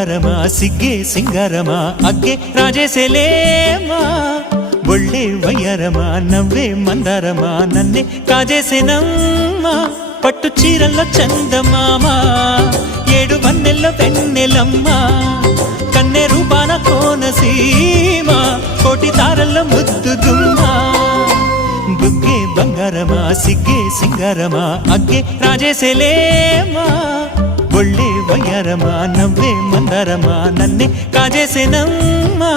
బంగారమా సిగ్గే సింగారమా అగ్గే రాజేసేలేమా ఒళ్ళే వయ్యారమా నవ్వే మందారమా నన్నే కాజేసేనమ్మా పట్టు చీరల్లో చందమామా ఏడు వన్నెల్లో వెన్నెలమ్మా కన్నె రూపాన కోనసీమ కోటి తారల్లో ముద్దుదుమ్మా బుగ్గే బంగారమా సిగ్గే సింగారమా అగ్గే రాజేసేలేమా ఒళ్ళే వయ్యారమా నవ్వే మందారమా నన్నే కాజేసేనమ్మా